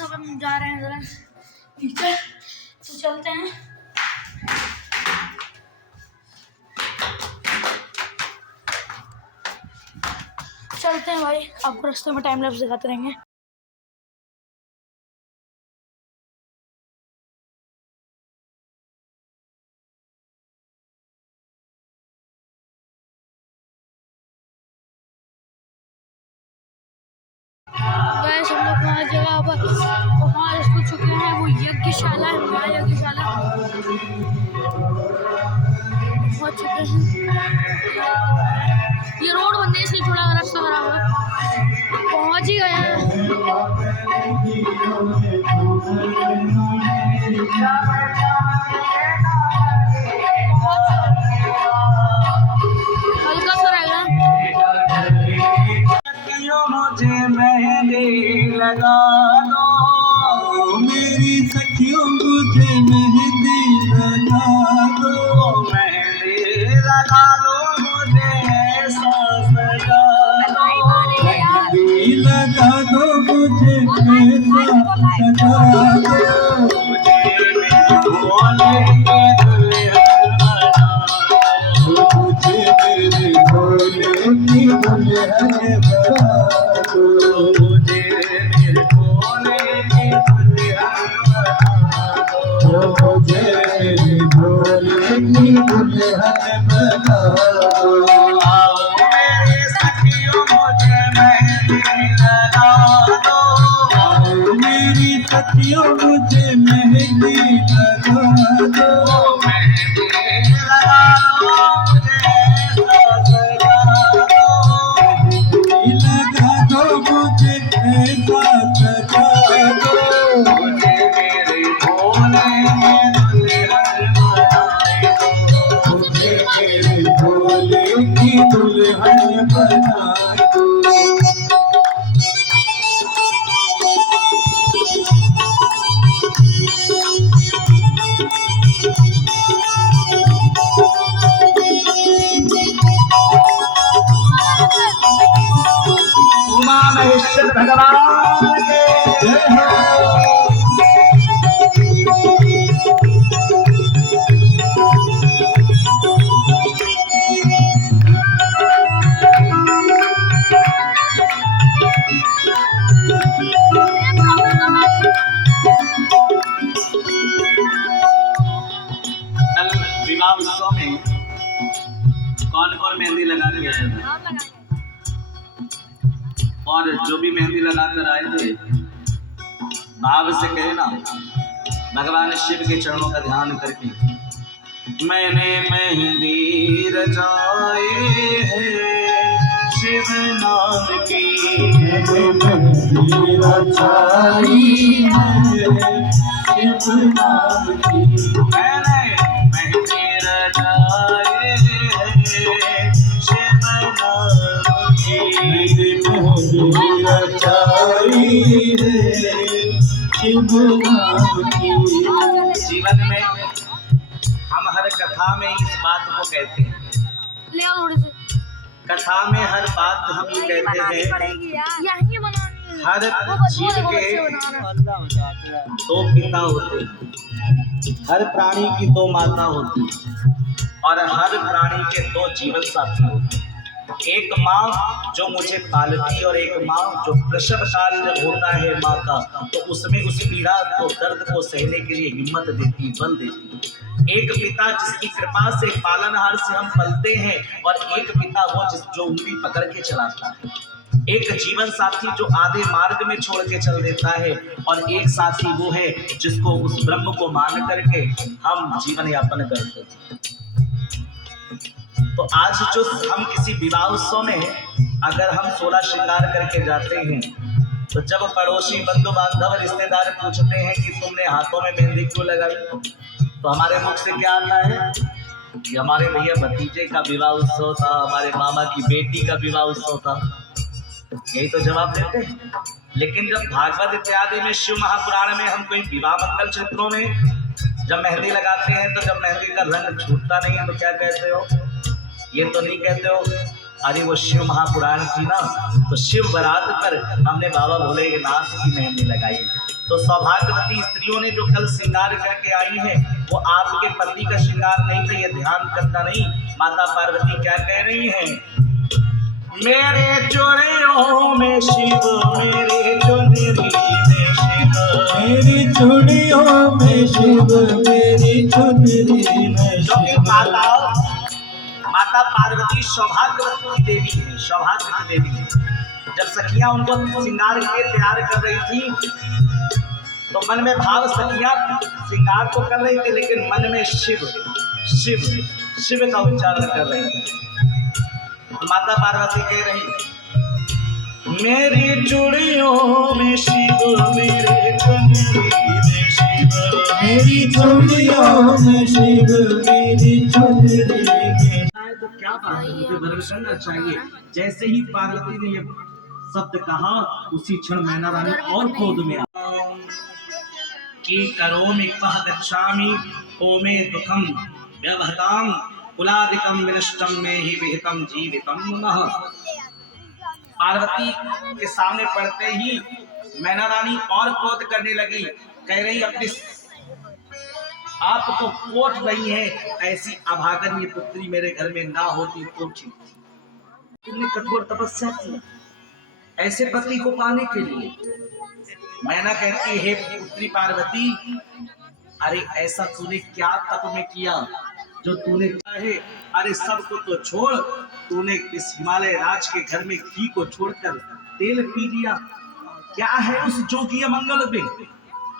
Guys अब हम जा रहे हैं जरा नीचे, तो चलते हैं। चलते हैं भाई, आपको रास्ते में टाइम लैप्स दिखाते रहेंगे। गाइस हम लोग वहाँ जगह पर पहुँच चुके हैं, वो यज्ञशाला है, महायज्ञशाला पहुँच चुके हैं। ये रोड बनने इसलिए थोड़ा रास्ता खराब है, पहुँच ही गए हैं। हल्का सा रहेगा। मुझे मेहंदी लगा दो मेरी सखियों, मुझे मेहंदी लगा दो, मेहंदी लगा दो मुझे ऐसा सजा दो, मेहंदी लगा दो मुझे ऐसा सजा दो, मुझे मेरे भोले के दुल्हन बना दो, मुझे मेरे भोले की दुल्हन बना दो, मुझे मेरे भोले की दुल्हन बना दो, मुझे मेरे भोले की दुल्हन बना दो। आओ मेरी सखियों मुझे मेहंदी लगा दो, आओ मेरी सखियों मुझे मेहंदी लगा दो, मेहंदी लगा दो मुझे ऐसा सजा दो, मेहंदी लगा दो मुझे ऐसा सजा दो, मुझे मेरे भोले की दुल्हन बनाए दो, मुझे मेरे भोले की दुल्हन बनाए दो। उमा महेश्वर भगवान के जय हो। कल विवाह उत्सव में कौन कौन मेहंदी लगा के आया था, और जो भी मेहंदी लगा कर आए थे भाव से कहे ना, भगवान शिव के चरणों का ध्यान करके, मैंने मेहंदी रचाई है शिव नाम की, मैंने मेहंदी रचाई है शिव नाम की, मैंने मेहंदी रचाई है शिव नाम की, मेहंदी रचाई है शिव नाम की। जीवन में हम हर कथा में इस बात को कहते हैं, कथा में हर बात हम ये कहते हैं, हर जीव के दो पिता होते हैं, हर प्राणी की दो माता होती है, और हर प्राणी के दो जीवन साथी होते हैं। एक माँ जो मुझे पालती और एक माँ जो प्रसव काल जब होता है माँ का, तो उसमें उस पीड़ा को दर्द को सहने के लिए हिम्मत देती, बल देती। एक पिता जिसकी कृपा से पालनहार से हम पलते हैं, और एक पिता वो जो उंगली पकड़ के चलाता है, एक जीवन साथी जो आधे मार्ग में छोड़ के चल देता है, और एक साथी वो है जिसको उस ब्रह्म को मान करके हम जीवन यापन करते हैं। तो आज जो हम किसी विवाह उत्सव में अगर हम 16 श्रृंगार करके जाते हैं, तो जब पड़ोसी बंधु बांधव रिश्तेदार पूछते हैं कि तुमने हाथों में मेहंदी क्यों लगाई, तो हमारे मुख से क्या आता है कि हमारे भैया भतीजे का विवाह उत्सव था, हमारे मामा की बेटी का विवाह उत्सव था, यही तो जवाब देते हैं। लेकिन जब भागवत इत्यादि में शिव महापुराण में हम कोई विवाह मंगल चित्रों में जब मेहंदी लगाते हैं, तो जब मेहंदी का रंग छूटता नहीं है तो क्या कहते हो, ये तो नहीं कहते हो अरे वो शिव महापुराण थी ना, तो शिव बारात पर हमने बाबा भोलेनाथ की मेहंदी लगाई। तो सौभाग्यवती स्त्रियों ने जो कल श्रृंगार करके आई है वो आपके पति का श्रृंगार नहीं था, ये ध्यान करना नहीं। माता पार्वती क्या कह रही हैं? मेरे चूड़ियों में शिव, मेरे चुनरी में शिव, मेरी चूड़ियों में शिव, मेरी चुनरी में शिव। माता पार्वती सौभाग्यवती की देवी है, सौभाग्य की देवी है। जब सखियां उनको श्रृंगार के तैयार कर रही थी तो मन में भाव, सखियां श्रृंगार तो कर रही थी लेकिन मन में शिव शिव शिव का उच्चारण कर रही थी। माता पार्वती कह रही, मेरी चूड़ियों में शिव, मेरे चुनरी में शिव, मेरी चूड़ियों में शिव, मेरी चुनरी में। तो क्या बात है, मुझे वर्णन करना चाहिए। जैसे ही पार्वती ने ये शब्द कहा उसी क्षण मैना रानी और क्रोध में कि करोमि कह गच्छामि ओमे दुखम व्यवहताम कुलादिकम विनष्टम में ही विहितम जीवितम नः। पार्वती के सामने पड़ते ही मैना रानी और क्रोध करने लगी, कह रही अपनी आप तो कोट रही है, ऐसी अभागन ये पुत्री मेरे घर में ना होती तो ठीक थी। तुमने कठोर तपस्या की ऐसे पति को पाने के लिए। मैना कहती है, पुत्री पार्वती, अरे ऐसा तूने क्या तप में किया जो तूने चाहे? अरे सबको तो छोड़, तूने इस हिमालय राज के घर में घी को छोड़कर तेल पी लिया। क्या है उस जोगी मंगल में?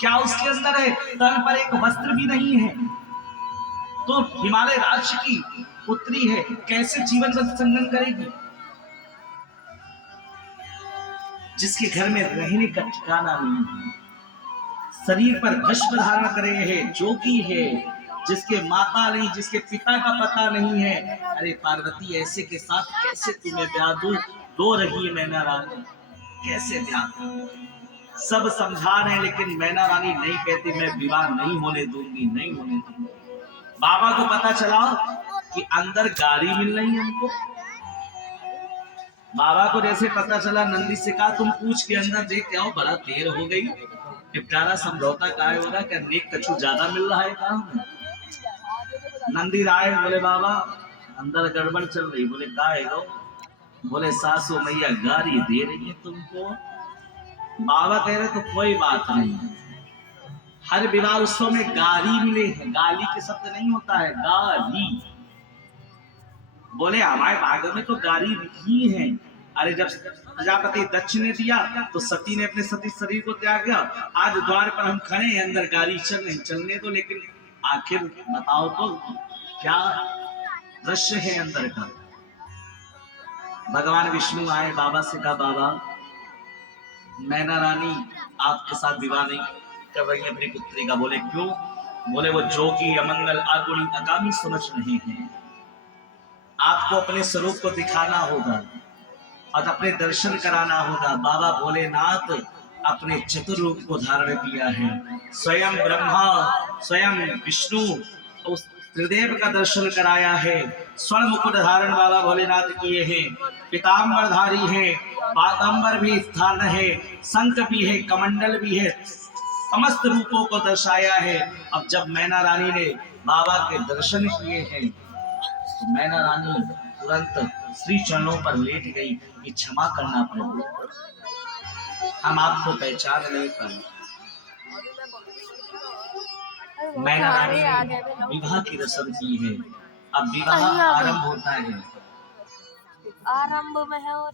क्या उसके अंदर है? तन पर एक वस्त्र भी नहीं है। तो हिमालय राज की पुत्री है, कैसे जीवन संगम करेगी? जिसके घर में रहने का ठिकाना नहीं है, शरीर पर भस्म धारण करे है, जोगी है, जिसके माता नहीं, जिसके पिता का पता नहीं है। अरे पार्वती, ऐसे के साथ कैसे तुम्हें ब्याह दूं? रो रही है मैना रानी, कैसे ब्याह दूं? सब समझा रहे लेकिन मैना रानी नहीं कहती, मैं विवाह नहीं होने दूंगी, नहीं होने दूंगी। बाबा को पता चला कि अंदर गाड़ी मिल रही है हमको। बाबा को जैसे पता चला, नंदी से कहा तुम पूछ के अंदर देख के आओ, बड़ा देर हो गई, निपटारा समझौता काहे हो रहा, क्या नेक कछु ज्यादा मिल रहा है काम? नंदी राय बोले बाबा अंदर गड़बड़ चल रही। बोले काहे गो? बोले सासू मैया गारी दे रही है तुमको। बाबा कह रहे तो कोई बात नहीं, हर विवाह उत्सव में गाली मिले हैं, गाली के शब्द नहीं होता है, गाली। बोले हमारे भाग में तो गाली ही है। अरे जब प्रजापति दक्ष ने दिया तो सती ने अपने सती शरीर को त्याग दिया। आज द्वार पर हम खड़े हैं, अंदर गाली चल रही, चलने दो, लेकिन आखिर बताओ तो क्या दृश्य है अंदर का? भगवान विष्णु आए, बाबा से कहा बाबा मैना रानी आपके साथ विवाह नहीं कर रही है अपनी पुत्री का। बोले क्यों? बोले वो जोगी अमंगल आगुणी अकामी समझ रहे हैं, आपको अपने स्वरूप को दिखाना होगा और अपने दर्शन कराना होगा। बाबा भोलेनाथ अपने चतुर रूप को धारण किया है, स्वयं ब्रह्मा स्वयं विष्णु उस त्रिदेव का दर्शन कराया है। स्वर्ण मुकुट धारण बाबा भोलेनाथ किए हैं, पीताम्बरधारी है, पादंबर भी धारण है, शंख भी है, कमंडल भी है, समस्त रूपों को दर्शाया है। अब जब मैना रानी ने बाबा के दर्शन किए हैं तो मैना रानी तुरंत श्री चरणों पर लेट गई कि क्षमा करना प्रभु, हम आपको पहचान नहीं पाए। मैना रानी ने विवाह की रस्म की है। अब विवाह आरंभ होता है। आरंभ में है वो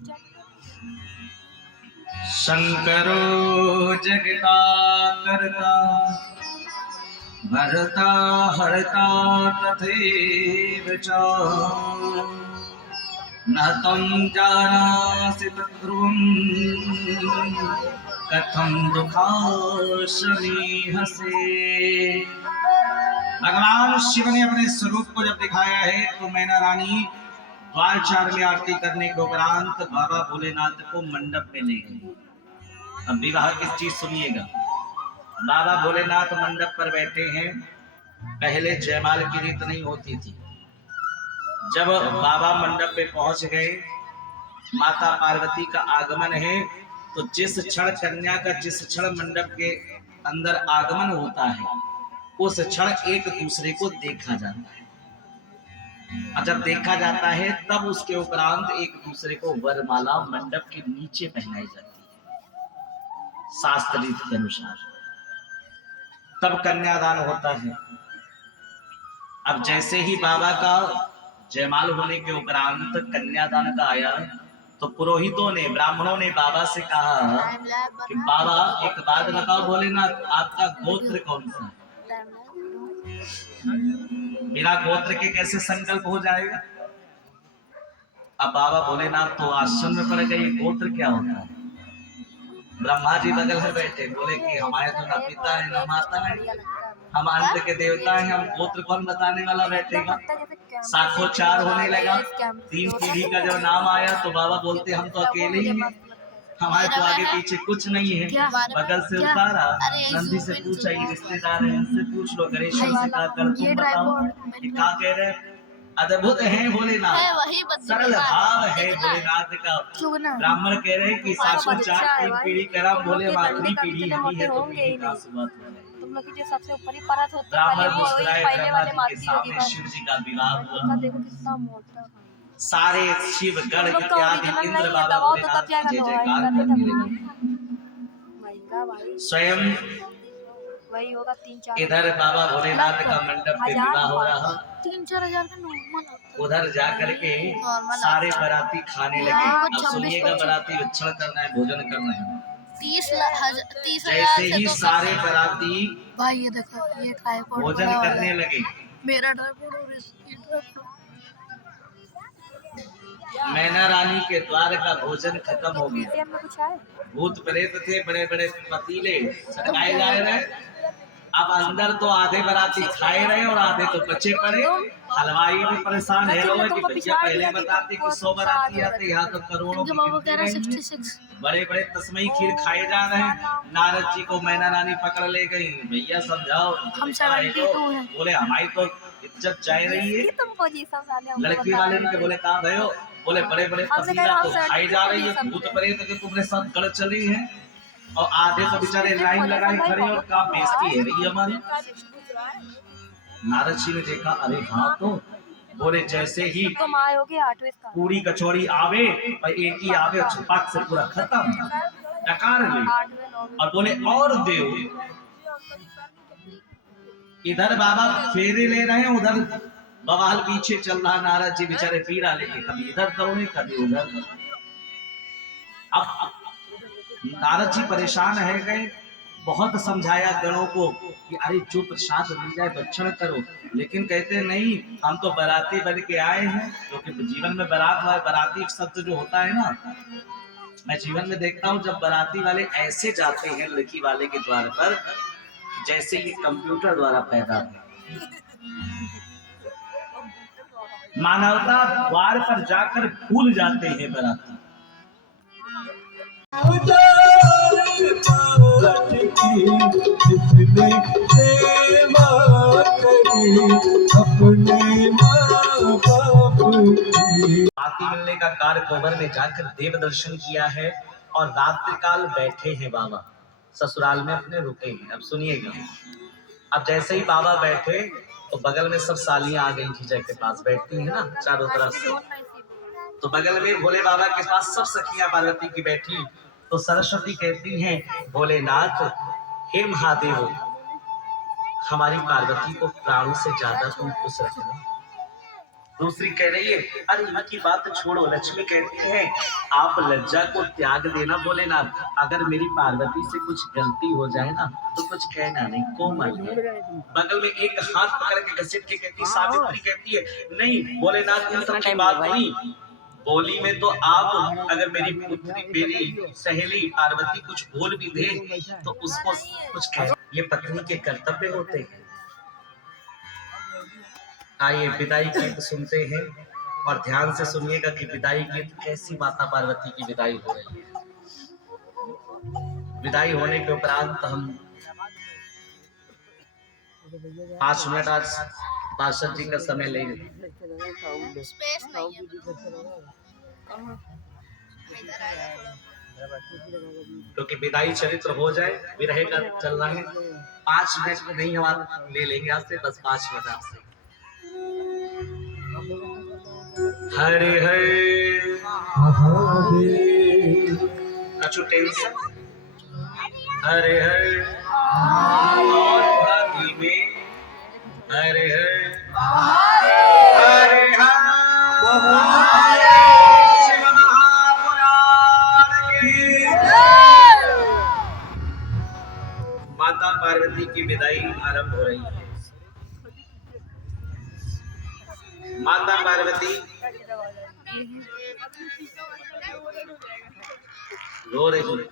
शंकरो जगता करता भरता हरता तथैव च न तं जानासि तद्ध्रुवं कथं दुःखाशमी हसे। भगवान शिव ने अपने स्वरूप को जब दिखाया है तो मैना रानी द्वार चार में आरती करने के उपरांत बाबा भोलेनाथ को मंडप में ले गए। अब विवाह की चीज सुनिएगा। बाबा भोलेनाथ मंडप पर बैठे हैं। पहले जयमाल की रीत नहीं होती थी। जब बाबा मंडप पे पहुंच गए, माता पार्वती का आगमन है, तो जिस क्षण कन्या का जिस क्षण मंडप के अंदर आगमन होता है उस क्षण एक दूसरे को देखा जाता है, और जब देखा जाता है तब उसके उपरांत एक दूसरे को वरमाला मंडप के नीचे पहनाई जाती है शास्त्र रीति के अनुसार, तब कन्यादान होता है। अब जैसे ही बाबा का जयमाल होने के उपरांत कन्यादान का आया तो पुरोहितों ने ब्राह्मणों ने बाबा से कहा कि बाबा एक बात बताओ भोलेनाथ, आपका गोत्र कौन सा है? मेरा गोत्र के कैसे संकल्प हो जाएगा? अब बाबा भोलेनाथ तो आश्चर्य में पड़ गए, गोत्र क्या होता है? ब्रह्मा जी बगल में बैठे, बोले कि हमारे तो ना पिता है ना माता है, हम अंत के देवता हैं, हम गोत्र कौन बताने वाला बैठेगा? साखों चार होने लगा, 3 पीढ़ी का जब नाम आया तो बाबा बोलते हम तो अकेले ही हैं, हमारे तो आगे पीछे कुछ नहीं है। बगल से उतारा, नंदी से पूछा ये रिश्तेदार है, इनसे पूछ लो, गणेश से कहा कर तुम बताओ कि क्या कह रहे हैं? अद्भुत है भोलेनाथ, सरल भाव है भोलेनाथ का। ब्राह्मण कह रहे हैं कि साखों चार 3 पीढ़ी करा, बोले आखिरी पीढ़ी नहीं है तो पीढ़ी का शुरुआत हो गई। तुम लोग की जो सबसे ऊपर ही परत होती है, ब्राह्मण मुस्कुराए, पहले वाले ब्रह्मा जी के सामने शिव जी का विवाह हुआ। देखो कितना मोटा सारे शिव गण इत्यादि इंद्र बाबा भोलेनाथ की जय जयकार करने लगे। स्वयं वही होगा 3-4 इधर बाबा भोलेनाथ का मंडप पे विवाह हो रहा, 3-4 हजार का नॉर्मल उधर जाकर के सारे बाराती खाने लगे। अब सुनिएगा, बाराती विचरण करना है, भोजन करना है। 30 जैसे ही सारे बाराती भाई ये देखो, ये ट्राइपॉड भोजन करने लगे, मेरा ट्राइपॉड और इसकी ट्राइपॉड, मैना रानी के द्वार का भोजन खत्म हो गया। में कुछ है? भूत प्रेत थे, बड़े बड़े पतीले सटकाए जा रहे। अब अंदर तो आधे बाराती खाए रहे और आधे तो बचे पड़े। हलवाई भी परेशान है लोग कि भैया पहले बताते कि 100 बाराती आते, यहाँ तो करोड़ों की बाबा कह रहा है गिनती 66। बड़े बड़े तस्मई खीर खाए जा रहे हैं। नारद जी को मैना रानी पकड़ ले गई, भैया समझाओ, हम 72 हैं। बोले हमारी तो इज्जत जा रही है। तुमको जी समझाने हम लड़की वाले ने बोले कहाँ भयो? बोले बड़े बड़े पतीला तो खाई जा रही है, भूत प्रेत के तुम्हारे साथ गड़ चली है, और आधे तो बेचारे लाइन लगाई खड़े, और क्या बेइज्जती है रही हमारी। नारद जी ने देखा, अरे हाँ, तो बोले जैसे ही तुम आए होगे 8वें स्थान, पूरी कचौड़ी आवे और एक ही आवे और छपाक से पूरा खत्म, डकार ले, 8वें 9वें और बोले और देव। इधर बाबा फेरे ले रहे हैं, उधर बवाल पीछे चल रहा। नारद जी बेचारे पीड़ा लेके कभी इधर दौड़े कभी उधर। अब नारद जी परेशान है गए, बहुत समझाया गणों को कि अरे जो प्रसाद मिल जाए भक्षण करो, लेकिन कहते नहीं, हम तो बाराती बन के आए हैं, क्योंकि जीवन में बारात वाले बाराती शब्द जो होता है ना, मैं जीवन में देखता हूँ जब बाराती वाले ऐसे जाते हैं लड़की वाले के द्वार पर जैसे ये कंप्यूटर द्वारा पैदा है। मानवता द्वार पर जाकर भूल जाते हैं बाराती। बाती मिलने का कार्य कोबर में जाकर देव दर्शन किया है और रात्रि काल बैठे हैं बाबा, ससुराल में अपने रुके हैं। अब सुनिएगा, अब जैसे ही बाबा बैठे तो बगल में सब सालियां आ गई थी, के पास बैठती है ना चारों तरफ से, तो बगल में भोले बाबा के पास सब सखियां पार्वती की बैठी। तो सरस्वती कहती हैं, भोलेनाथ हे महादेव, हमारी पार्वती को प्राणों से ज्यादा तुम खुश रखना। दूसरी कह रही है, अरे यहाँ की बात छोड़ो। लक्ष्मी कहती है, आप लज्जा को त्याग देना भोलेनाथ, अगर मेरी पार्वती से कुछ गलती हो जाए ना तो कुछ कहना नहीं, कोमल है। बगल में एक हाथ पकड़ के घसीट के कहती, सावित्री कहती है, नहीं भोलेनाथ इन सब की बात नहीं, बोली में तो आप अगर मेरी पुत्री मेरी सहेली पार्वती कुछ बोल भी दे तो उसको कुछ कह, ये पत्नी के कर्तव्य होते हैं। आइए विदाई गीत सुनते हैं और ध्यान से सुनिएगा कि विदाई गीत कैसी माता पार्वती की विदाई हो रही है। विदाई होने के उपरांत हम 5 मिनट आज पार्षद जी का समय ले स्पेस नहीं है। क्योंकि विदाई चरित्र हो जाए, विरह का चल रहा है। 5 मिनट में नहीं हम ले लेंगे आपसे, बस 5 मिनट आपसे। हरे हरे अच्छु टेंशन, हरे हरे और भक्ति में, हरे हरे हरे हरे शिव महापुराण की। माता पार्वती की विदाई आरंभ हो रही है। माता पार्वती रो रही है।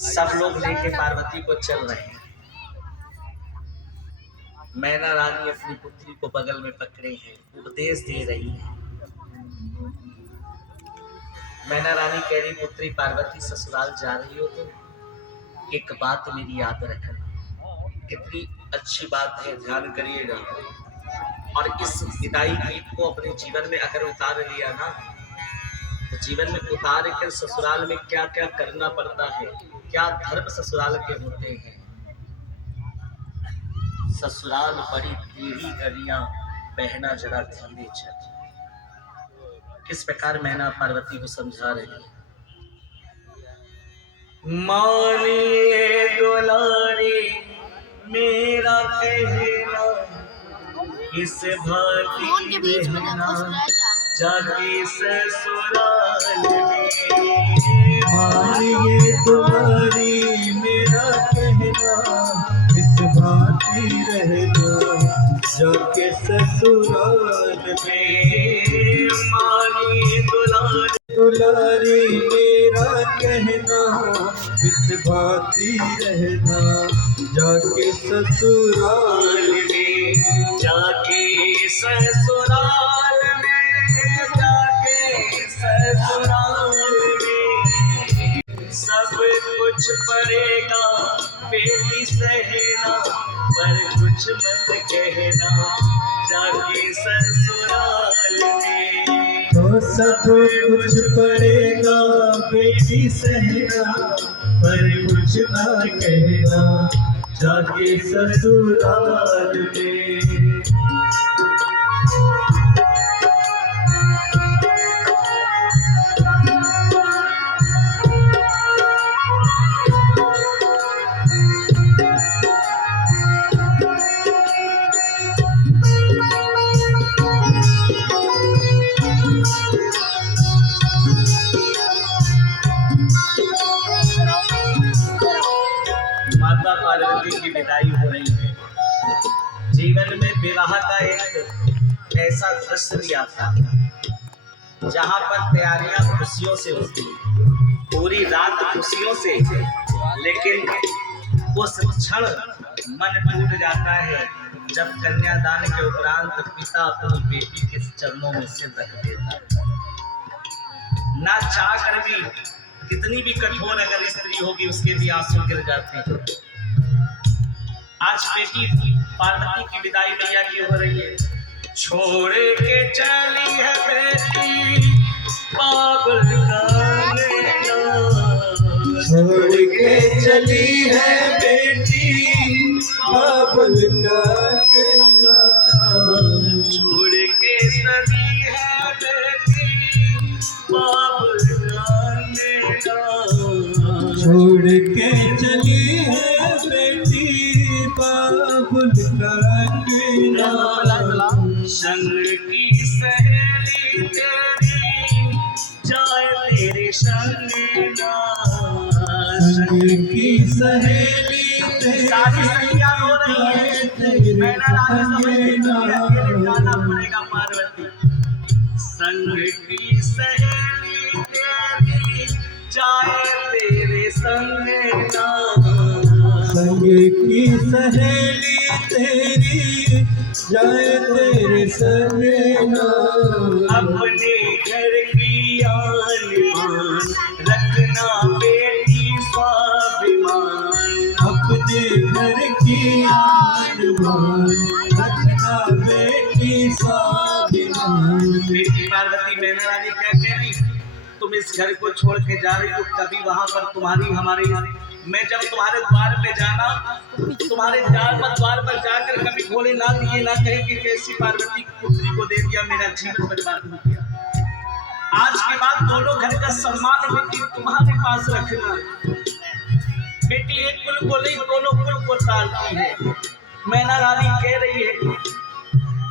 सब लोग लेके पार्वती को चल रहे हैं। मैना रानी अपनी पुत्री को बगल में पकड़े हैं, उपदेश दे रही है। मैना रानी कह रही, पुत्री पार्वती ससुराल जा रही हो तो एक बात मेरी याद रखना। कितनी अच्छी बात है, ध्यान करिएगा। और इस विदाई गीत को अपने जीवन में अगर उतार लिया ना, तो जीवन में उतार कर ससुराल में क्या क्या करना पड़ता है, क्या धर्म ससुराल के होते हैं। ससुराल बड़ी टेढ़ी गलियां, बहना जरा धीरे चल। किस प्रकार मैना पार्वती को समझा रही है। मानिए दुलारी मेरा कहना, इस भांति रहना जाके ससुराल में। मानिए दुलारी मेरा कहना, इस भांति रहना जाके ससुराल में। मानिए दुलारी मेरा कहना, इस भांति रहना जाके ससुराल में, जाके ससुराल में, जाके ससुराल में। सब कुछ पड़ेगा बेटी सहना, पर कुछ मत कहना जाके ससुराल में। तो सब कुछ पड़ेगा बेटी सहना, पर कुछ ना कहना जाके ससुराल में। माता पार्वती की विदाई हो रही है। जीवन में विवाह का एक ऐसा दृश्य भी आता है जहाँ पर तैयारियां खुशियों से होती है, पूरी रात खुशियों से, लेकिन उस क्षण मन टूट जाता है जब कन्यादान के उपरांत पिता अपनी बेटी के चरणों में सिर रख देता है। ना चाह कर भी, कितनी भी कठोर अगर स्त्री होगी उसके भी आंसू गिर जाते हैं। आज बेटी पार्वती की विदाई मैया की हो रही है। छोड़ के चली है बेटी बाबुल का नैना, छोड़ के चली है बेटी बाबुल का नैना, छोड़ के चली है बेटी बाबुल का नैना, छोड़ के चली है बेटी बाबुल का नैना। संग की सहेली तेरी जाए तेरे संग ना, संग की सहेली तेरी सारी सखियां रो रही है। मैना रानी समझ के गाना पड़ेगा पार्वती। संग की सहेली तेरी जाए तेरे संग ना, संग की सहेली तेरी जाए तेरे संग ना। अपने घर की आन मान रखना बेटी स्वाभिमान, अपने घर की आन मान रखना बेटी स्वाभिमान। बेटी पार्वती मैना रानी क्या कह रही, तुम तुम इस घर को छोड़ के जा रही हो, कभी वहां पर तुम्हारी हमारी, मैं जब तुम्हारे द्वार पे जाना, तुम्हारे द्वार पर जाकर कभी भोलेनाथ ये ना कहे कि कैसी पार्वती की पुत्री को दे दिया, मेरा जीवन बर्बाद हो गया। आज के बाद दोनों घर का सम्मान बेटी तुम्हारे पास रखना। बेटी एक कुल को नहीं, दोनों कुल को तारती है। मैना रानी कह रही है,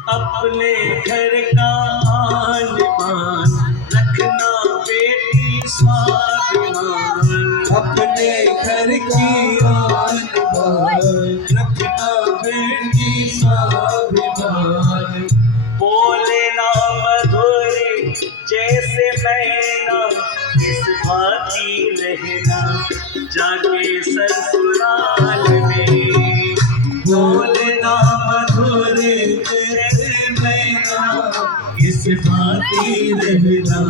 अपने घर का आन बान रखना बेटी स्वाभिमान, अपने घर की आन बान रखना बेटी स्वाभिमान। बोले ना मधुर जैसे मैना, इस भांति रहना जाके ससुराल में। बोले ना मधुर जैसे मैना, इस भांति रहना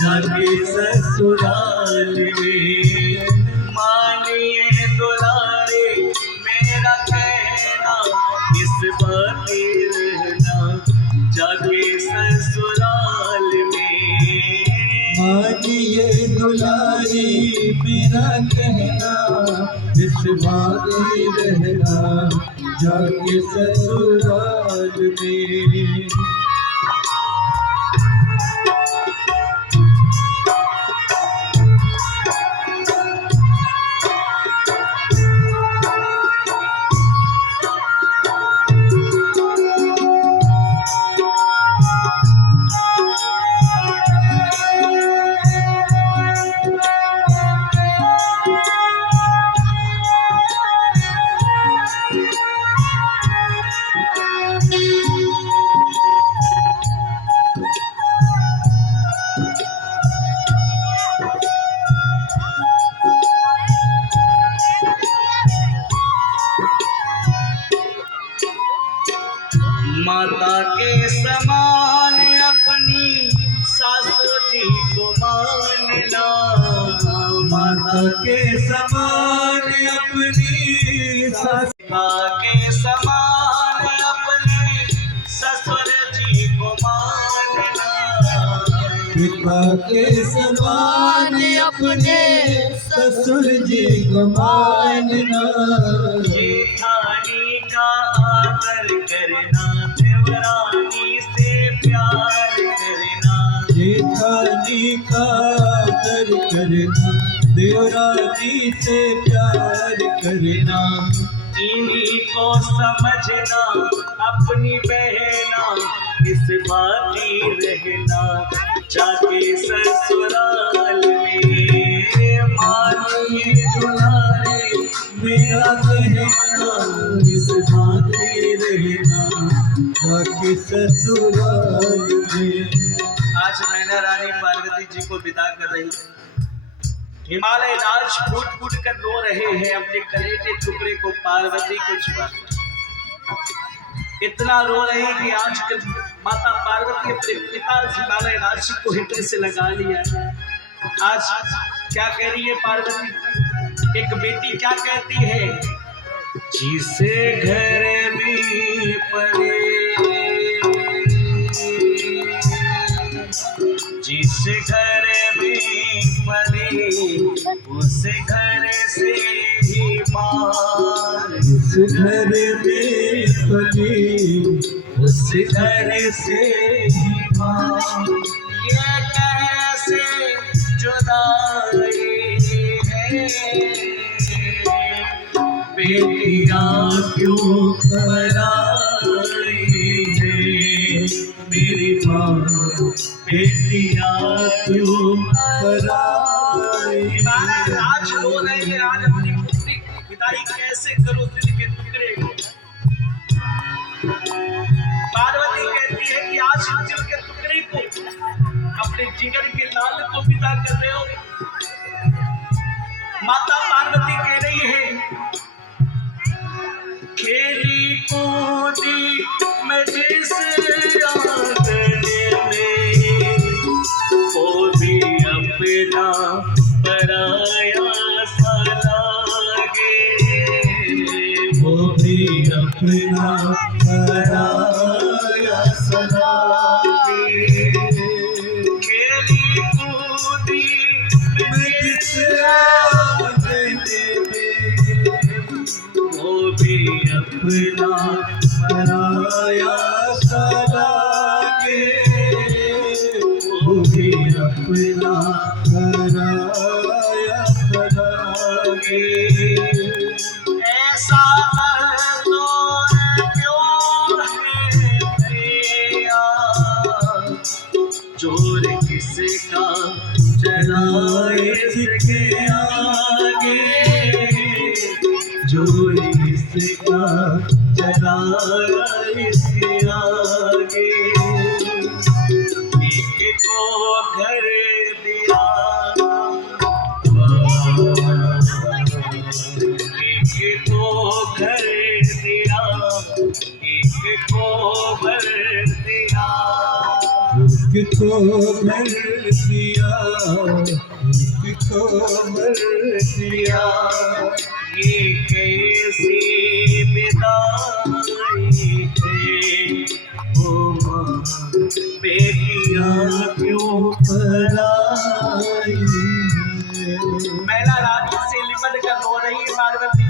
जाके ससुराल में। मानिए दुलारे मेरा कहना, इस भांति रहना जाके ससुराल में। मानिए दुलारी मेरा कहना, इस भांति रहना जाके ससुराल में। माता के समान अपनी सासू जी को मानना, माता के समान अपनी सास, माता के समान अपने ससुर जी को मानना, पिता के समान अपने ससुर जी को मानना। जेठानी का आदर करना, देवरानी से प्यार करना, जेठानी का आदर करना, देवरानी से प्यार करना। इन्हीं को समझना अपनी बहना, इस भांति रहना जाके ससुराल में। मानिए दुलारे मेरा कहना, इस भांति रहना जाके ससुराल में। आज मैना रानी पार्वती जी को विदा कर रही है। हिमालय राज फूट फूट कर रो रहे हैं अपने कलेजे के टुकड़े को पार्वती को छुपा। इतना रो रहे हैं कि आज माता पार्वती अपने पिता हिमालय राज को हृदय से लगा लिया है। आज क्या कह रही है पार्वती, एक बेटी क्या कहती है, जिसे घर में पड़े, जिस घर में पले उस घर से ही मार, उस घर में पली उस घर से ही मार। ये कैसे जुदाई है, बेटियां क्यों पराई है, मेरी माँ बेटियां क्यों पराई। आज रो रहे हैं, आज अपनी पुत्री विदाई कैसे करो दिल के टुकड़े को। पार्वती कहती है कि आज दिल के टुकड़े को, अपने जिगर के लाल को विदा कर रहे हो। माता पार्वती कह रही है, खेली कूदी मैं जिस आंगन में, वो भी अपना पराया सा लागे, वो भी अपना पराया सा लागे। खेली कूदी भी अपना पराया सा लागे, वो भी अपना पराया सा लागे। ऐसा दर्द क्यों है भैया, जोर किसका चलाए इसके आगे, जोर किसका चलाए इसके आगे। एक को घर दिया, एक को घर दिया, एक को भर दिया, एक को भर दिया, एक को भर दिया। ये कैसी विदाई है ओ माँ, बेटियाँ क्यों पराई है। मैना रानी से लिपट कर रो रही है पार्वती।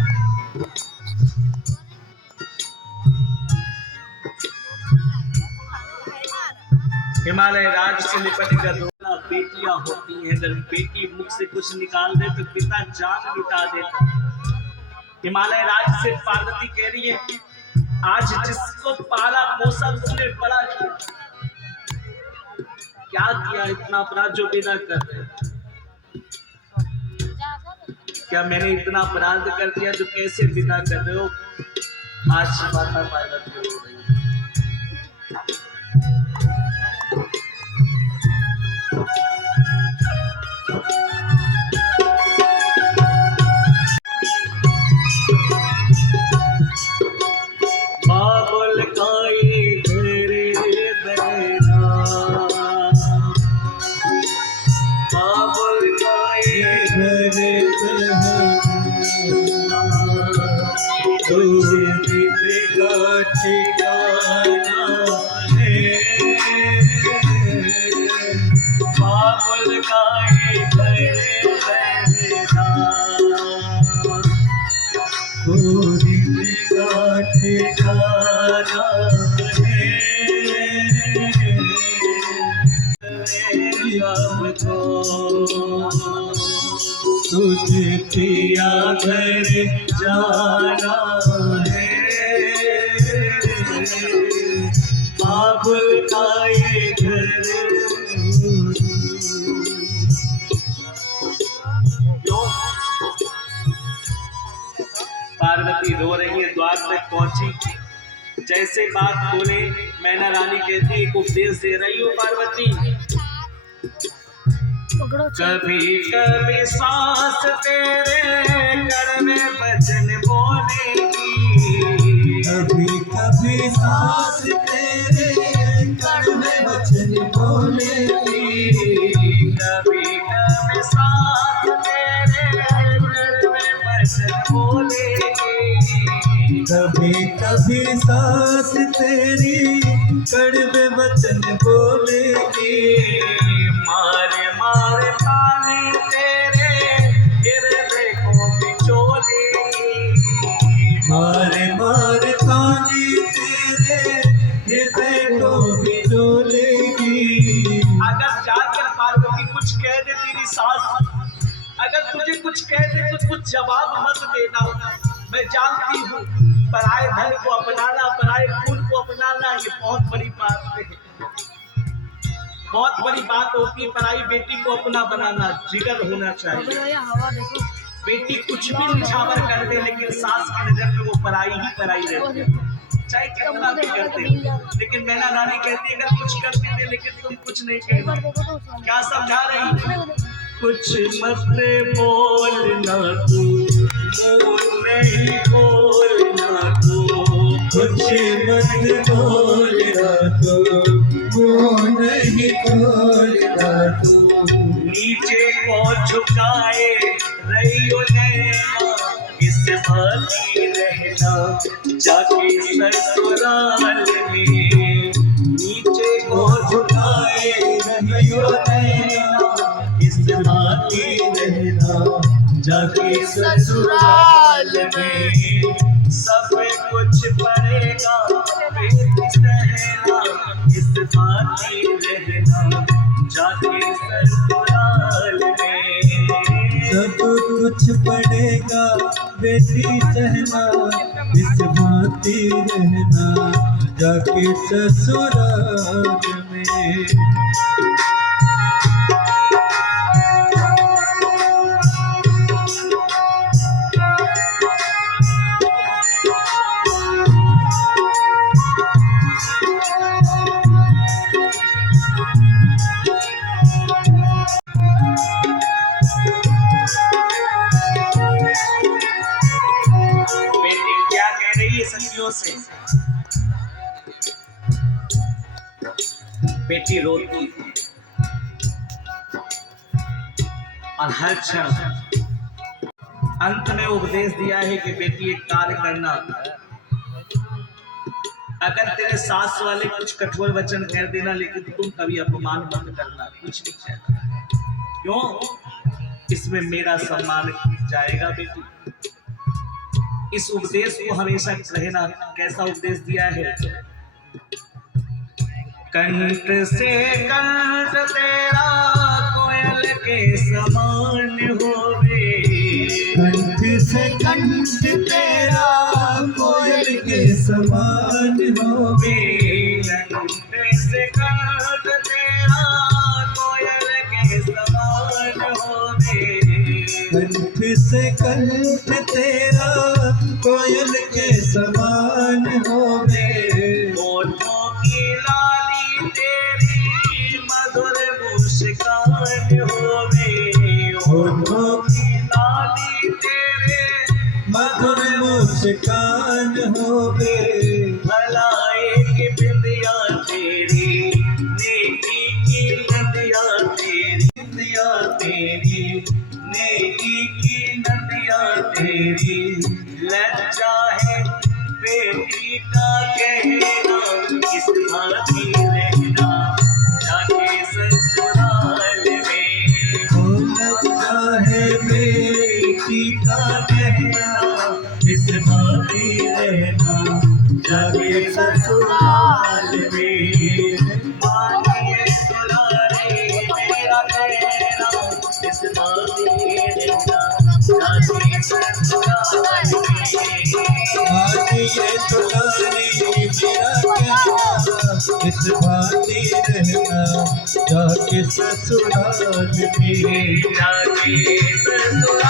हिमालय राज से लिपट कर रोना। बेटियां होती हैं, अगर बेटी मुख से कुछ निकाल दे तो पिता जान लुटा देता। हिमालय राज से पार्वती कह रही है, आज जिसको पाला पोसा उसने बड़ा किया। क्या किया इतना अपराध जो विदा कर रहे? क्या मैंने इतना अपराध कर दिया जो कैसे विदा कर रहे हो? आज माता पार्वती रो रही है। बाबुल का ये घर बहना, बाबुल का ये घर बहना, तुझे का ठिकाना है। बाबुल का ये घर बहना, तुझे का ठिकाना है। हमको तुझे पिया घर जाना है। बाबुल का ये घर, पार्वती रो रही है, द्वार तक पहुंची। जैसे बात बोले मैना रानी कहती है, उपदेश दे रही हो पार्वती। कभी कभी सांस तेरे कड़वे वचन बोलेगी, कभी कभी सांस तेरे कड़वे वचन बोलेगी, कभी कभी सांस तेरे कड़वे वचन बोलेगी, कभी कभी सांस तेरी कड़वे वचन बोलेगी। मारे मारे ताने तेरे हृदय को बिचोलेगी, मारे मारे ताने तेरे हृदय को बिचोलेगी। अगर जाकर पार्वती कुछ कह दे तेरी सास, अगर तुझे कुछ कह दे तो कुछ जवाब मत देना। मैं जानती हूँ पराए धन को अपनाना, पराए खून को अपनाना ये बहुत बड़ी बात है, बहुत बड़ी बात होती है। पराई बेटी को अपना बनाना जिगर होना चाहिए। बेटी कुछ भी निछावर कर दे लेकिन सास की नजर में वो पराई ही पराई रहती है, चाहे कितना भी करते। लेकिन मैना रानी कहती है, अगर कुछ करते थे लेकिन तुम कुछ नहीं कहते। क्या समझा रही? कुछ मत बोलना तू, मुँह नहीं खोलना तू, कुछ मत बोलना तू, मुँह नहीं खोलना तू। नीचे को झुकाए रहियो नैना, इस बाती रहना जाके ससुराल में। नीचे को झुकाए रहियो नैना, इस बाती रहना जाके ससुराल में। सब भाती रहना जाके ससुराल में। सब कुछ पड़ेगा बेटी सहना, इस भाती रहना जाके ससुराल में। बेटी क्या कह रही है सखियों से? बेटी रोती और हर क्षण अंत में उपदेश दिया है कि बेटी एक कार्य करना, अगर तेरे सास वाले कुछ कठोर वचन कह देना लेकिन तुम कभी अपमान मत करना, कुछ नहीं कहना। क्यों? इसमें मेरा सम्मान जाएगा बेटी। इस उपदेश को हमेशा रहना। कैसा उपदेश दिया है? कंठ से कंठ तेरा कोयल के समान होवे, कंठ से कंठ तेरा कोयल के समान होवे, कंठ से कंठ तेरा कोयल के समान होवे, कंठ से कंठ तेरा कोयल के समान होवे। होठों की लाली तेरी मधुर मुस्कान होवे, होठों की लाली तेरे मधुर मुस्कान होवे। भलाई की बिंदिया तेरी, नेकी की नदिया तेरी, बिंदिया तेरी, नेकी की नदिया तेरी। लज्जा है बेटी का कहना, किस भांति रहना जाके ससुराल में। ओ लज्जा है बेटी का कहना, किस भांति रहना जाके ससुराल में। मानिए दुलारे मेरा कहना, किस भांति रहना जाके ससुराल में। मानिए दुलारे मेरा कहना, किस भांति रहना जाके ससुराल में। जाके ससुराल में, जाके ससुराल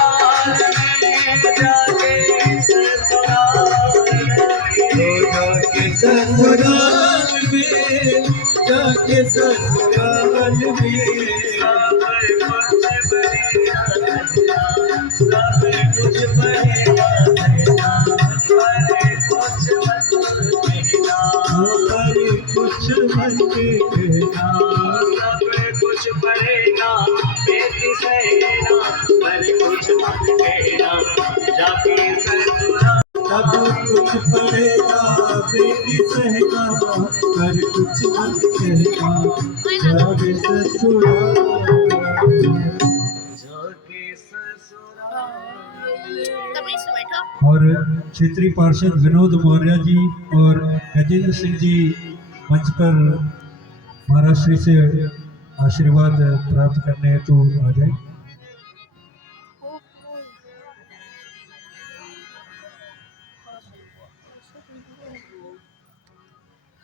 में, जाके ससुराल में, जाके ससुराल में। सब कुछ बनेगा, सब कुछ बनेगा, पर कुछ मत कहना, सब कुछ पड़ेगा बेटी सहना, पर कुछ मत कहना जाके ससुराल। सब कुछ पड़ेगा बेटी सहना, पर कुछ मत कहना जाके ससुराल, जाके ससुराल। और क्षेत्रीय पार्षद विनोद मौर्य जी और गजेंद्र सिंह जी मंच पर महाराष्ट्र से आशीर्वाद प्राप्त करने हेतु आ जाए।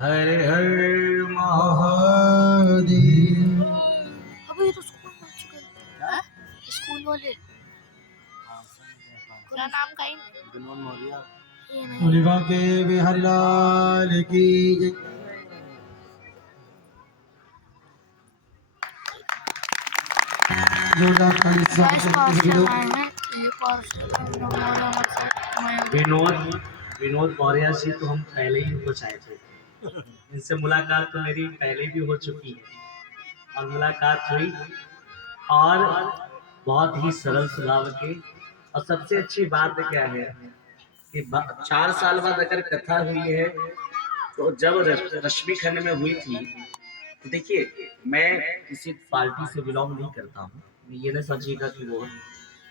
हर हर महादेव। अबे ये तो स्कूल में चुका है। स्कूल वाले क्या नाम का? विनोद मौर्य। उलिवा के बिहारी लाल की जय। जोरदार ताली विनोद मौर्य जी तो हम पहले ही उनको चाहे थे। इनसे मुलाकात तो मेरी पहले भी हो चुकी है और मुलाकात हुई और बहुत ही सरल स्वभाव के। और सबसे अच्छी बात क्या है कि 4 साल बाद अगर कथा हुई है तो जब रश्मि खंड में हुई थी तो देखिए मैं किसी पार्टी से बिलोंग नहीं करता हूँ, ये ना समझिएगा कि वो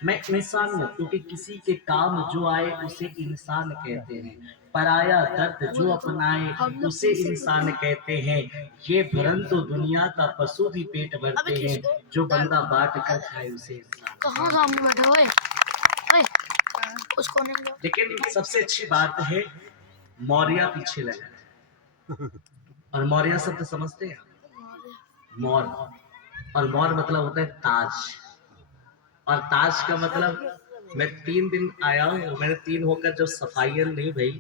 मैं इंसान हूँ, क्योंकि किसी के काम जो आए उसे इंसान कहते हैं, पराया दर्द जो अपनाए उसे इंसान कहते हैं। ये भरन तो दुनिया का पशु भी पेट भरते हैं, जो बंदा बांट कर खाए उसे इंसान। कहाँ सामने बैठा ओए ओए उसको नहीं दो। लेकिन सबसे अच्छी बात है मौर्य पीछे लगा, और मौर्य शब्द समझते हैं? मौर, और मौर मतलब होता है ताज, और ताज का मतलब, मैं 3 दिन आया हूँ, मैंने 3 होकर जब सफाई नहीं भई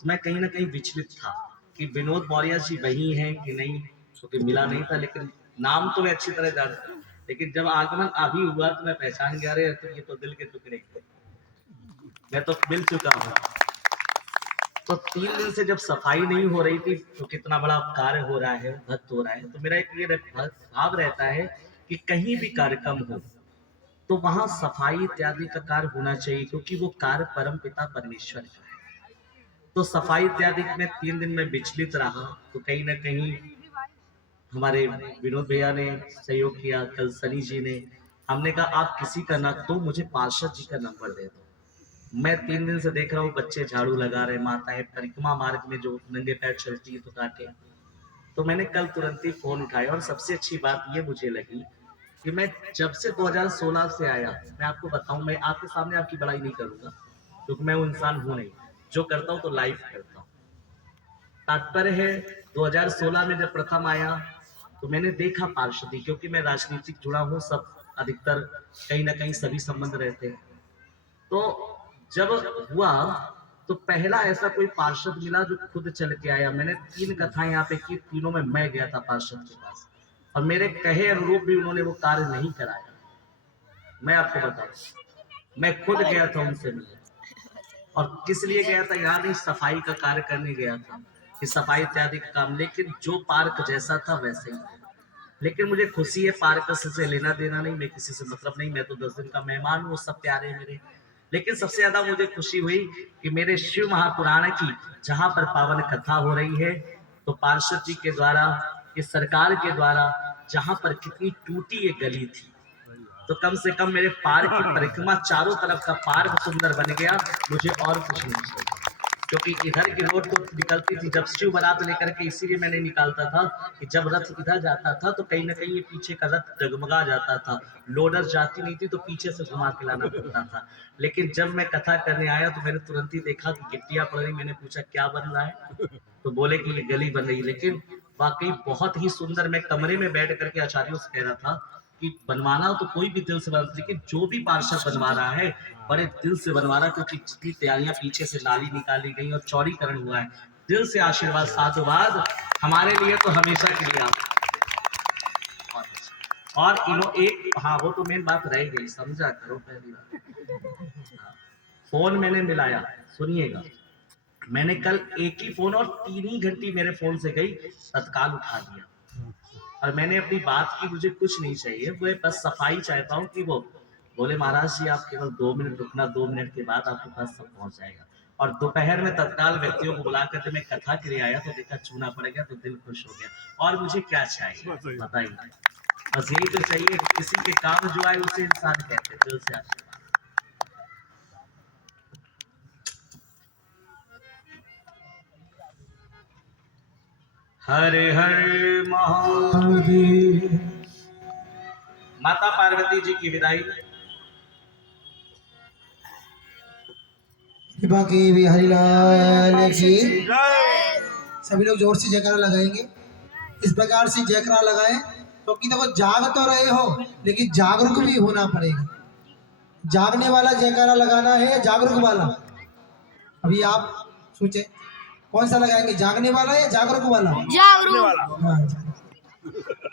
तो मैं कहीं ना कहीं विचलित था कि विनोद मौर्य जी वही हैं कि नहीं, क्योंकि मिला नहीं था, लेकिन नाम तो मैं अच्छी तरह जानता, लेकिन जब आगमन अभी हुआ तो मैं पहचान गया, रहे तो ये तो दिल के टुकड़े, मैं तो मिल चुका हूँ। तो 3 दिन से जब सफाई नहीं हो रही थी तो कितना बड़ा कार्य हो रहा है, भक्त हो रहा है, तो मेरा एक ये भाव रहता है कि कहीं भी कार्यक्रम हो तो वहां सफाई इत्यादि का कार्य होना चाहिए, क्योंकि वो कार्य परम पिता परमेश्वर का है। तो सफाई इत्यादि में 3 दिन में विचलित रहा, तो कहीं ना कहीं हमारे विनोद भैया ने सहयोग किया, कल सनी जी ने, हमने कहा आप किसी का ना तो मुझे पार्षद जी का नंबर दे दो। मैं 3 दिन से देख रहा हूँ बच्चे झाड़ू लगा रहे, माताएं परिक्रमा मार्ग में जो नंगे पैर चलती है तो काटे, तो मैंने कल तुरंत ही फोन उठाया। और सबसे अच्छी बात ये मुझे लगी कि मैं जब से 2016 से आया, मैं आपको बताऊं, मैं आपके सामने आपकी बड़ाई नहीं करूंगा क्योंकि मैं वो इंसान हूं नहीं, जो करता हूं तो लाइव करता हूं। तात्पर्य है 2016 में जब प्रथम आया तो मैंने देखा पार्षदी, क्योंकि मैं राजनीतिक जुड़ा हूँ, सब अधिकतर कहीं ना कहीं सभी संबंध रहते हैं। तो जब हुआ तो पहला ऐसा कोई पार्षद मिला जो खुद चल के आया। मैंने 3 कथाएं यहाँ पे की, तीनों में मैं गया था पार्षद के पास, और मेरे कहे अनुरूप भी उन्होंने वो कार्य नहीं कराया। मैं आपको बताऊं, मैं खुद गया था उनसे मिलने, और किस लिए गया था, यहाँ नहीं सफाई का कार्य करने गया था कि सफाई इत्यादि का काम, लेकिन जो पार्क जैसा था वैसे ही था। लेकिन मुझे खुशी है, पार्क से लेना देना नहीं, मैं किसी से मतलब नहीं, मैं तो 10 दिन का मेहमान हूँ, सब प्यारे हैं मेरे। लेकिन सबसे ज्यादा मुझे खुशी हुई कि मेरे शिव महापुराण की जहां पर पावन कथा हो रही है, तो पार्षद जी के द्वारा, इस सरकार के द्वारा, जहां पर कितनी टूटी ये गली थी, तो कम से कम मेरे पार्क की परिक्रमा, चारों तरफ का पार्क सुंदर बन गया। मुझे और कुछ नहीं चाहिए, क्योंकि इधर की रोड तो निकलती थी जब शिव बारात लेकर के, इसीलिए मैंने निकालता था कि जब रथ इधर जाता था तो कहीं ना कहीं ये पीछे का रथ डगमगा जाता था, लोडर जाती नहीं थी तो पीछे से घुमा के लाना पड़ता था। लेकिन जब मैं कथा करने आया तो मैंने तुरंत ही देखा कि गिट्टियां पड़ रही, मैंने पूछा क्या बन रहा है, तो बोले कि ये गली बन रही। लेकिन वाकई बहुत ही सुंदर, मैं कमरे में बैठ करके आचार्यों से कह रहा था कि बनवाना तो कोई भी दिल से बना, लेकिन जो भी पार्षद बनवा रहा है बड़े दिल से बनवा रहा है, क्योंकि जितनी तैयारियां पीछे से नाली निकाली गई और चौड़ीकरण हुआ है, दिल से आशीर्वाद साधुवाद हमारे लिए तो हमेशा के लिए आप। और एक हाँ वो तो मेन बात रह गई, समझा करो पहली बात। फोन मैंने मिलाया, सुनिएगा, मैंने कल एक ही फोन और 3 ही घंटी मेरे फोन से गई, तत्काल उठा दिया, और मैंने अपनी बात की, मुझे कुछ नहीं चाहिए, वो बस सफाई चाहता हूँ कि वो बोले महाराज जी आप केवल 2 मिनट रुकना, 2 मिनट के बाद आपके पास सब पहुंच जाएगा। और दोपहर में तत्काल व्यक्तियों को बुला कर मैं कथा के लिए आया तो देखा चूना पड़ गया, तो दिल खुश हो गया। और मुझे क्या चाहिए बताइए, बस यही तो चाहिए, किसी के काम जो आए उसे इंसान कहते, दिल से आशीर्वाद। हरे हरे महादेव। माता पार्वती जी की विदाई। बाकी बिहारी लाल की सभी लोग जोर से जयकारा लगाएंगे। इस प्रकार से जयकारा लगाएं क्योंकि देखो जाग तो रहे हो लेकिन जागरूक भी होना पड़ेगा। जागने वाला जयकारा लगाना है या जागरूक वाला? अभी आप सोचे कौन सा लगाएंगे, जागने वाला या जागरूक वाला? जागरूक। हाँ।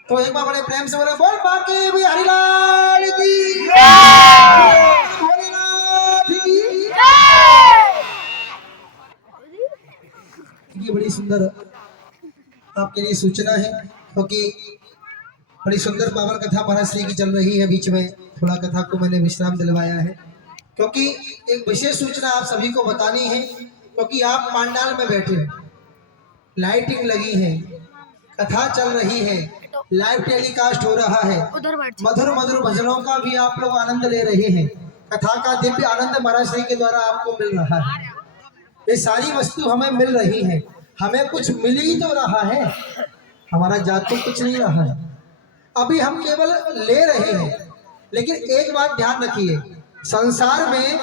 तो एक बार बड़े प्रेम से बोले बोल बाकी बिहारी लाल की भोलेनाथ की। ये बड़ी सुंदर आपके लिए सूचना है क्योंकि बड़ी सुंदर पावन कथा महाराज श्री की चल रही है। बीच में थोड़ा कथा को मैंने विश्राम दिलवाया है क्योंकि एक विशेष सूचना आप सभी को बतानी है क्योंकि आप पांडाल में बैठे हो, लाइटिंग लगी है, कथा चल रही है, लाइव टेलीकास्ट हो रहा है, मधुर मधुर भजनों का भी आप लोग आनंद ले रहे हैं। कथा का दिव्य आनंद महाराज श्री के द्वारा आपको मिल रहा है। ये सारी वस्तु हमें मिल रही है, हमें कुछ मिल ही तो रहा है, हमारा जात तो कुछ नहीं रहा है। अभी हम केवल ले रहे हैं। लेकिन एक बात ध्यान रखिए, संसार में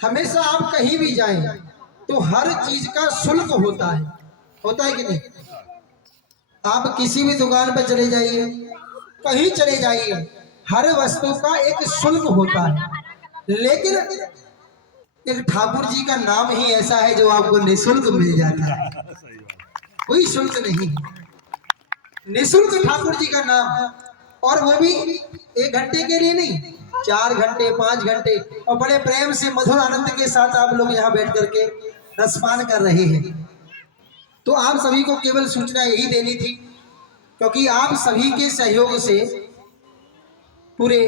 हमेशा आप कहीं भी जाएं तो हर चीज का शुल्क होता है कि नहीं? आप किसी भी दुकान पर चले जाइए, कहीं चले जाइए, हर वस्तु का एक शुल्क होता है। लेकिन एक ठाकुर जी का नाम ही ऐसा है जो आपको निःशुल्क मिल जाता है, कोई शुल्क नहीं, निःशुल्क ठाकुर जी का नाम, और वो भी 1 घंटे के लिए नहीं, 4 घंटे 5 घंटे, और बड़े प्रेम से मधुर आनंद के साथ आप लोग यहाँ बैठ करके रसपान कर रहे हैं। तो आप सभी को केवल सूचना यही देनी थी, क्योंकि आप सभी के सहयोग से, पूरे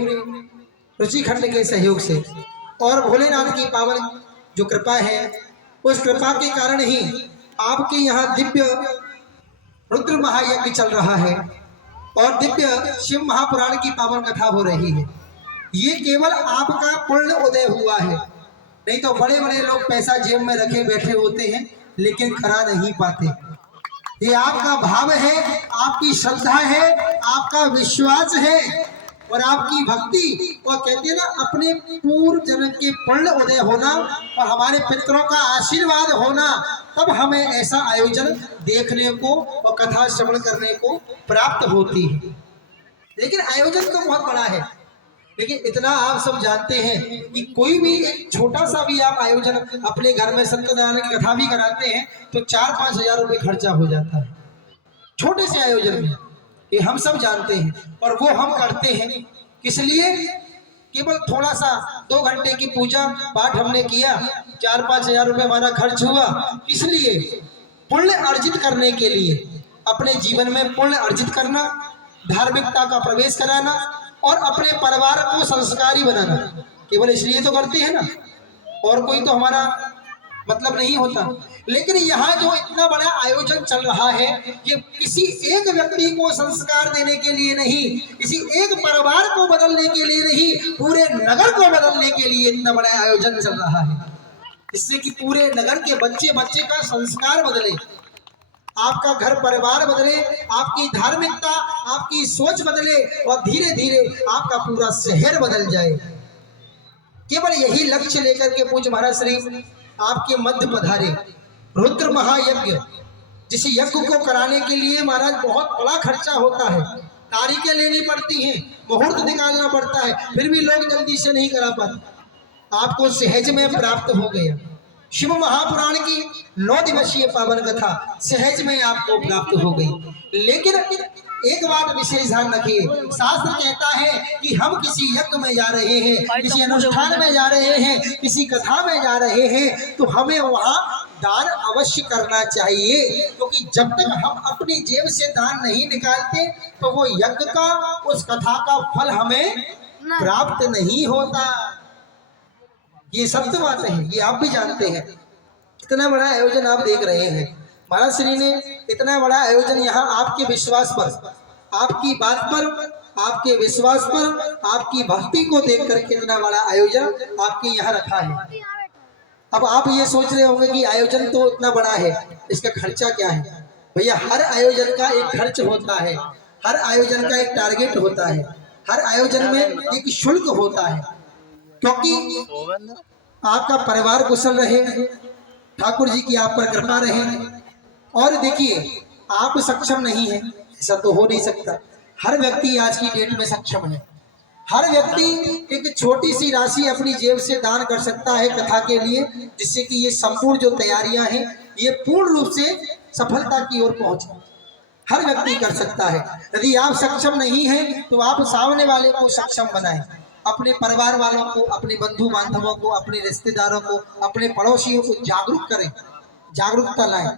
रुचिखंड के सहयोग से और भोलेनाथ की पावन जो कृपा है, उस कृपा के कारण ही आपके यहाँ दिव्य रुद्र महायज्ञ चल रहा है और दिव्य शिव महापुराण की पावन कथा हो रही है। ये केवल आपका पुण्य उदय हुआ है, नहीं तो बड़े बड़े लोग पैसा जेब में रखे बैठे होते हैं लेकिन करा नहीं पाते। ये आपका भाव है, आपकी श्रद्धा है, आपका विश्वास है और आपकी भक्ति, और कहते हैं ना, अपने पूर्व जन्म के पुण्य उदय होना और हमारे पितरों का आशीर्वाद होना, तब हमें ऐसा आयोजन देखने को और कथा श्रवण करने को प्राप्त होती है। लेकिन आयोजन तो बहुत बड़ा है, लेकिन इतना आप सब जानते हैं कि कोई भी एक छोटा सा भी आप आयोजन अपने घर में सत्यनारायण की कथा भी कराते हैं तो 4-5 हजार रुपये खर्चा हो जाता है छोटे से आयोजन में, ये हम सब जानते हैं। और वो हम करते हैं किस लिए? केवल थोड़ा सा 2 घंटे की पूजा पाठ हमने किया, 4-5 हजार रुपये हमारा खर्च हुआ, इसलिए पुण्य अर्जित करने के लिए, अपने जीवन में पुण्य अर्जित करना, धार्मिकता का प्रवेश कराना और अपने परिवार को संस्कारी बनाना, केवल इसलिए तो करते हैं ना, और कोई तो हमारा मतलब नहीं होता। लेकिन यहाँ जो इतना बड़ा आयोजन चल रहा है, ये किसी एक व्यक्ति को संस्कार देने के लिए नहीं, किसी एक परिवार को बदलने के लिए नहीं, पूरे नगर को बदलने के लिए इतना बड़ा आयोजन चल रहा है, इससे कि पूरे नगर के बच्चे बच्चे का संस्कार बदले, आपका घर परिवार बदले, आपकी धार्मिकता, आपकी सोच बदले और धीरे धीरे आपका पूरा शहर बदल जाए। केवल यही लक्ष्य लेकर के पूज्य महाराज श्री आपके मध्य पधारे। रुद्र महायज्ञ, जिस यज्ञ को कराने के लिए महाराज बहुत बड़ा खर्चा होता है, तारीखें लेनी पड़ती हैं, मुहूर्त निकालना पड़ता है, फिर भी लोग जल्दी से नहीं करा पाते। आपको सहज में प्राप्त हो गया। शिव महापुराण की 9 दिवसीय पावन कथा सहज में आपको प्राप्त हो गई। लेकिन एक बात विशेष ध्यान रखिए, शास्त्र कहता है कि हम किसी यज्ञ में जा रहे हैं, किसी अनुष्ठान में जा रहे हैं, किसी कथा में जा रहे हैं, तो हमें वहाँ दान अवश्य करना चाहिए, क्योंकि जब तक हम अपनी जेब से दान नहीं निकालते तो वो यज्ञ का, उस कथा का फल हमें प्राप्त नहीं होता। ये सत्य बात है, ये आप भी जानते हैं। इतना बड़ा आयोजन आप देख रहे हैं, महाराज श्री ने इतना बड़ा आयोजन यहाँ आपके विश्वास पर, आपकी बात पर, आपके विश्वास पर, आपकी भक्ति को देख करके इतना बड़ा आयोजन आपके यहाँ रखा है। अब आप ये सोच रहे होंगे कि आयोजन तो इतना बड़ा है, इसका खर्चा क्या है? भैया, हर आयोजन का एक खर्च होता है, हर आयोजन का एक टारगेट होता है, हर आयोजन में एक शुल्क होता है, क्योंकि आपका परिवार कुशल रहे, ठाकुर जी की आप पर कृपा रहे। और देखिए, आप सक्षम नहीं है ऐसा तो हो नहीं सकता, हर व्यक्ति आज की डेट में सक्षम है। हर व्यक्ति एक छोटी सी राशि अपनी जेब से दान कर सकता है कथा के लिए, जिससे कि ये संपूर्ण जो तैयारियां हैं ये पूर्ण रूप से सफलता की ओर पहुंचे। हर व्यक्ति कर सकता है। यदि आप सक्षम नहीं हैं तो आप सामने वाले को सक्षम बनाएं, अपने परिवार वालों को, अपने बंधु बांधवों को, अपने रिश्तेदारों को, अपने पड़ोसियों को जागरूक करें, जागरूकता लाएं।